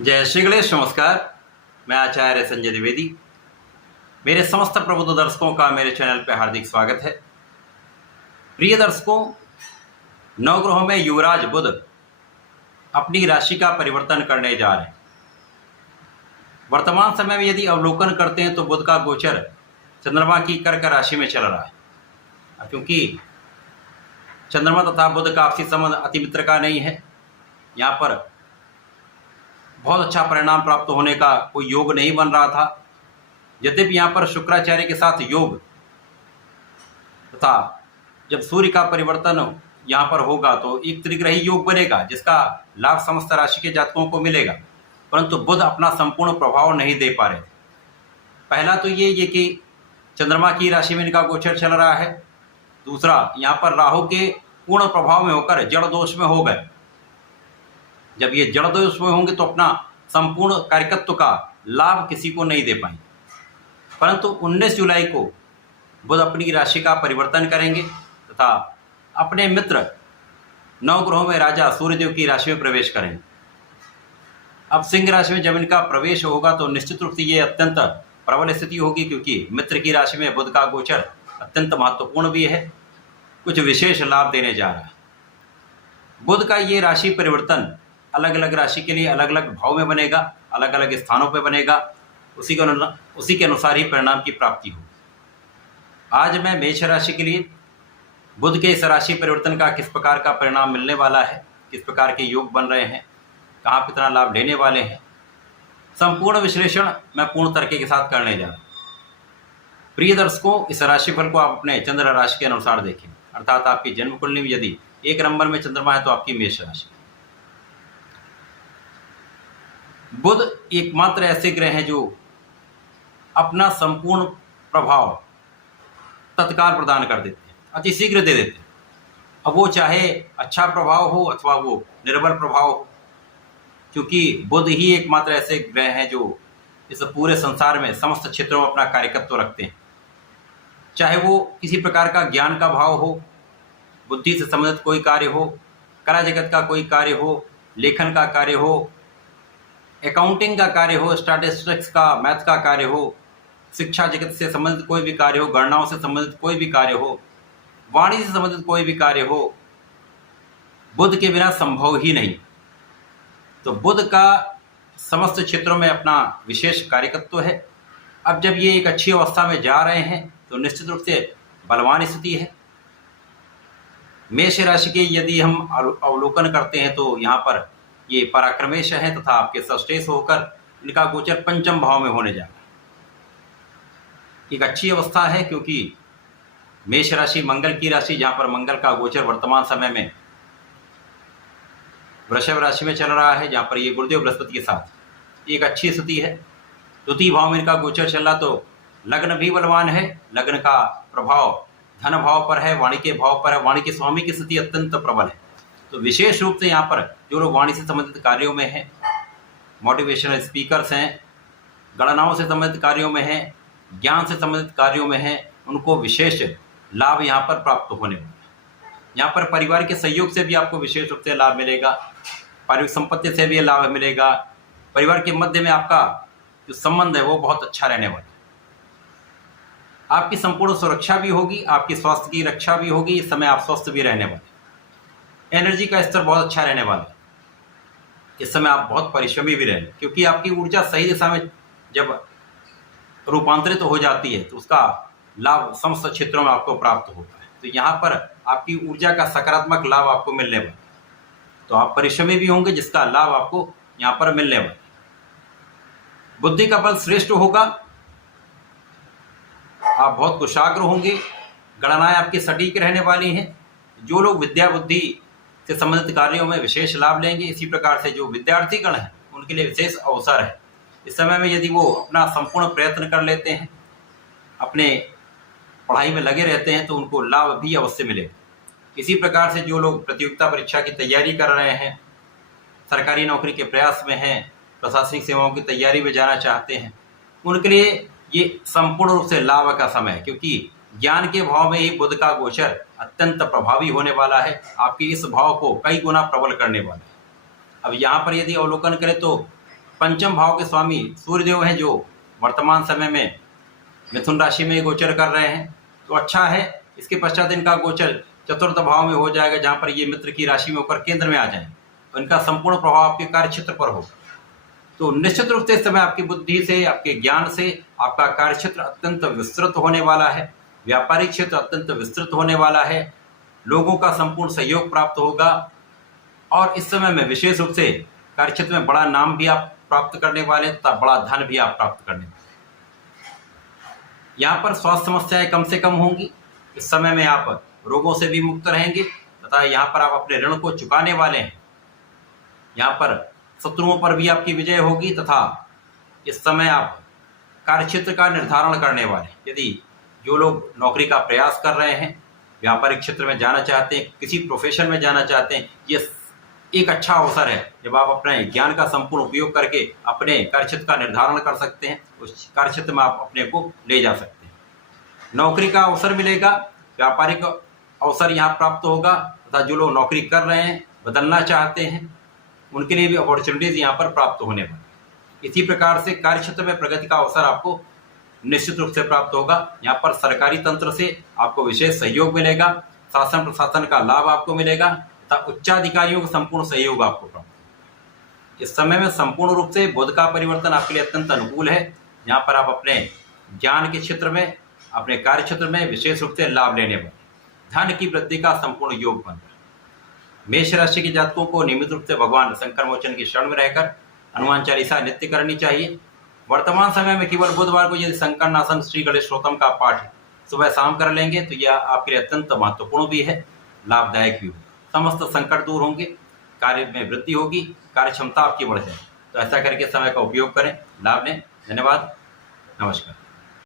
जय श्री गणेश। नमस्कार। मैं आचार्य संजय द्विवेदी। मेरे समस्त प्रबुद्ध दर्शकों का मेरे चैनल पर हार्दिक स्वागत है। प्रिय दर्शकों, नवग्रहों में युवराज बुध अपनी राशि का परिवर्तन करने जा रहे हैं। वर्तमान समय में यदि अवलोकन करते हैं तो बुध का गोचर चंद्रमा की कर्क राशि में चल रहा है। क्योंकि चंद्रमा तथा बुध का आपसी संबंध अति मित्र का नहीं है, यहाँ पर बहुत अच्छा परिणाम प्राप्त होने का कोई योग नहीं बन रहा था। यद्यपि यहाँ पर शुक्राचार्य के साथ योग तथा जब सूर्य का परिवर्तन यहाँ पर होगा तो एक त्रिग्रही योग बनेगा, जिसका लाभ समस्त राशि के जातकों को मिलेगा। परंतु बुध अपना संपूर्ण प्रभाव नहीं दे पा रहे। पहला तो ये कि चंद्रमा की राशि में इनका गोचर चल रहा है। दूसरा, यहाँ पर राहु के पूर्ण प्रभाव में होकर जड़ दोष में हो गए। जब ये जड़ दोष में होंगे तो अपना संपूर्ण कार्यकत्व का लाभ किसी को नहीं दे पाएंगे। परंतु 19 जुलाई को बुध अपनी राशि का परिवर्तन करेंगे तथा अपने मित्र नवग्रहों में राजा सूर्यदेव की राशि में प्रवेश करेंगे। अब सिंह राशि में जब इनका प्रवेश होगा तो निश्चित रूप से ये अत्यंत प्रबल स्थिति होगी, क्योंकि मित्र की राशि में बुध का गोचर अत्यंत महत्वपूर्ण भी है, कुछ विशेष लाभ देने जा रहा है। बुध का ये राशि परिवर्तन अलग अलग राशि के लिए अलग अलग भाव में बनेगा, अलग अलग स्थानों पर बनेगा, उसी के अनुसार ही परिणाम की प्राप्ति होगी। आज मैं मेष राशि के लिए बुध के इस राशि परिवर्तन का किस प्रकार का परिणाम मिलने वाला है, किस प्रकार के योग बन रहे हैं, कहाँ कितना लाभ लेने वाले हैं, संपूर्ण विश्लेषण मैं पूर्ण तरीके के साथ करने जा रहा हूँ। प्रिय दर्शकों, इस राशिफल को आप अपने चंद्र राशि के अनुसार देखें, अर्थात आपकी जन्म कुंडली में यदि 1 नंबर में चंद्रमा है तो आपकी मेष राशि। बुध एकमात्र ऐसे ग्रह हैं जो अपना संपूर्ण प्रभाव तत्काल प्रदान कर देते हैं, अति शीघ्र दे देते हैं। अब वो चाहे अच्छा प्रभाव हो अथवा वो निर्बल प्रभाव हो, क्योंकि बुध ही एकमात्र ऐसे ग्रह हैं जो इस पूरे संसार में समस्त क्षेत्रों में अपना कार्यकत्व रखते हैं। चाहे वो किसी प्रकार का ज्ञान का भाव हो, बुद्धि से संबंधित कोई कार्य हो, कला जगत का कोई कार्य हो, लेखन का कार्य हो, अकाउंटिंग का कार्य हो, स्टैटिस्टिक्स का, मैथ का कार्य हो, शिक्षा जगत से संबंधित कोई भी कार्य हो, गणनाओं से संबंधित कोई भी कार्य हो, वाणी से संबंधित कोई भी कार्य हो, बुध के बिना संभव ही नहीं। तो बुध का समस्त क्षेत्रों में अपना विशेष कार्यकत्व है। अब जब ये एक अच्छी अवस्था में जा रहे हैं तो निश्चित रूप से बलवान स्थिति है। मेष राशि के यदि हम अवलोकन करते हैं तो यहाँ पर ये पराक्रमेश है तथा आपके षष्ठेश होकर इनका गोचर पंचम भाव में होने जा रहा है। एक अच्छी अवस्था है, क्योंकि मेष राशि मंगल की राशि, जहाँ पर मंगल का गोचर वर्तमान समय में वृषभ राशि में चल रहा है, जहाँ पर ये गुरुदेव बृहस्पति के साथ एक अच्छी स्थिति है। द्वितीय भाव में इनका गोचर चल रहा, तो लग्न भी बलवान है। लग्न का प्रभाव धन भाव पर है, वाणी के भाव पर है, वाणी के स्वामी की स्थिति अत्यंत प्रबल है। तो विशेष रूप से यहाँ पर जो लोग वाणी से संबंधित कार्यों में हैं, मोटिवेशनल स्पीकर्स हैं, गणनाओं से संबंधित कार्यों में हैं, ज्ञान से संबंधित कार्यों में हैं, उनको विशेष लाभ यहाँ पर प्राप्त होने वाला है। यहाँ पर परिवार के सहयोग से भी आपको विशेष रूप से लाभ मिलेगा, पारिवारिक संपत्ति से भी लाभ मिलेगा। परिवार के मध्य में आपका जो संबंध है वो बहुत अच्छा रहने वाला है। आपकी संपूर्ण सुरक्षा भी होगी, आपकी स्वास्थ्य की रक्षा भी होगी। इस समय आप स्वस्थ भी रहने वाले, एनर्जी का स्तर बहुत अच्छा रहने वाला है। इस समय आप बहुत परिश्रमी भी रहेंगे, क्योंकि आपकी ऊर्जा सही दिशा में जब रूपांतरित हो जाती है तो उसका लाभ समस्त क्षेत्रों में आपको प्राप्त होता है। तो यहाँ पर आपकी ऊर्जा का सकारात्मक लाभ आपको मिलने वाला है। तो आप परिश्रमी भी होंगे, जिसका लाभ आपको यहाँ पर मिलने वाला है। बुद्धि का बल श्रेष्ठ होगा, आप बहुत कुशाग्र होंगे, गणनाएं आपकी सटीक रहने वाली हैं। जो लोग विद्या बुद्धि से संबंधित कार्यों में विशेष लाभ लेंगे, इसी प्रकार से जो विद्यार्थी गण हैं उनके लिए विशेष अवसर है। इस समय में यदि वो अपना संपूर्ण प्रयत्न कर लेते हैं, अपने पढ़ाई में लगे रहते हैं, तो उनको लाभ भी अवश्य मिलेगा। इसी प्रकार से जो लोग प्रतियोगिता परीक्षा की तैयारी कर रहे हैं, सरकारी नौकरी के प्रयास में हैं, प्रशासनिक सेवाओं की तैयारी में जाना चाहते हैं, उनके लिए ये संपूर्ण रूप से लाभ का समय है, क्योंकि ज्ञान के भाव में ही बुध का गोचर अत्यंत प्रभावी होने वाला है, आपके इस भाव को कई गुना प्रबल करने वाला है। अब यहाँ पर यदि अवलोकन करें तो पंचम भाव के स्वामी सूर्यदेव हैं, जो वर्तमान समय में मिथुन राशि में गोचर कर रहे हैं, तो अच्छा है। इसके पश्चात इनका गोचर चतुर्थ भाव में हो जाएगा, जहाँ पर ये मित्र की राशि में होकर केंद्र में आ जाए, तो इनका संपूर्ण प्रभाव आपके कार्य क्षेत्र पर होगा। तो निश्चित रूप से इस समय आपकी बुद्धि से, आपके ज्ञान से आपका कार्य क्षेत्र अत्यंत विस्तृत होने वाला है, व्यापारिक क्षेत्र अत्यंत विस्तृत होने वाला है, लोगों का संपूर्ण सहयोग प्राप्त होगा, और इस समय में विशेष रूप से कार्य क्षेत्र में बड़ा नाम भी आप प्राप्त करने वाले हैं तथा बड़ा धन भी आप प्राप्त करने वाले हैं। यहाँ पर स्वास्थ्य समस्याएं कम से कम होंगी। इस समय में आप रोगों से भी मुक्त रहेंगे तथा यहाँ पर आप अपने ऋण को चुकाने वाले हैं। यहाँ पर शत्रुओं पर भी आपकी विजय होगी तथा इस समय आप कार्यक्षेत्र का निर्धारण करने वाले हैं। यदि जो लोग नौकरी का प्रयास कर रहे हैं, व्यापारिक क्षेत्र में जाना चाहते हैं, किसी प्रोफेशन में जाना चाहते हैं, ये एक अच्छा अवसर है जब आप अपने ज्ञान का संपूर्ण उपयोग करके अपने कार्यक्षेत्र का निर्धारण कर सकते हैं, उस कार्यक्षेत्र में आप अपने को ले जा सकते हैं। नौकरी का अवसर मिलेगा, व्यापारिक अवसर यहाँ प्राप्त होगा तथा जो लोग नौकरी कर रहे हैं, बदलना चाहते हैं, उनके लिए भी अपॉर्चुनिटीज यहाँ पर प्राप्त होने वाली। इसी प्रकार से कार्यक्षेत्र में प्रगति का अवसर आपको निश्चित रूप से प्राप्त होगा। यहाँ पर सरकारी तंत्र से आपको विशेष सहयोग मिलेगा, शासन प्रशासन का लाभ आपको मिलेगा तथा उच्चाधिकारियों का संपूर्ण सहयोग आपको प्राप्त होगा। इस समय में संपूर्ण रूप से बुध का परिवर्तन आपके लिए अत्यंत अनुकूल है। यहाँ पर आप अपने ज्ञान के क्षेत्र में, अपने कार्य क्षेत्र में विशेष रूप से लाभ लेने वाले, धन की वृद्धि का संपूर्ण योग बन रहा है। मेष राशि के जातकों को नियमित रूप से भगवान शंकर मोचन की शरण में रहकर हनुमान चालीसा नित्य करनी चाहिए। वर्तमान समय में केवल बुधवार को यदि शंकर नाशन श्री गणेश स्तोत्रम का पाठ सुबह शाम कर लेंगे तो यह आपके लिए अत्यंत महत्वपूर्ण भी है, लाभदायक भी होगा। समस्त संकट दूर होंगे, कार्य में वृद्धि होगी, कार्य क्षमता आपकी बढ़ जाएगी। तो ऐसा करके समय का उपयोग करें, लाभ लें। धन्यवाद, नमस्कार।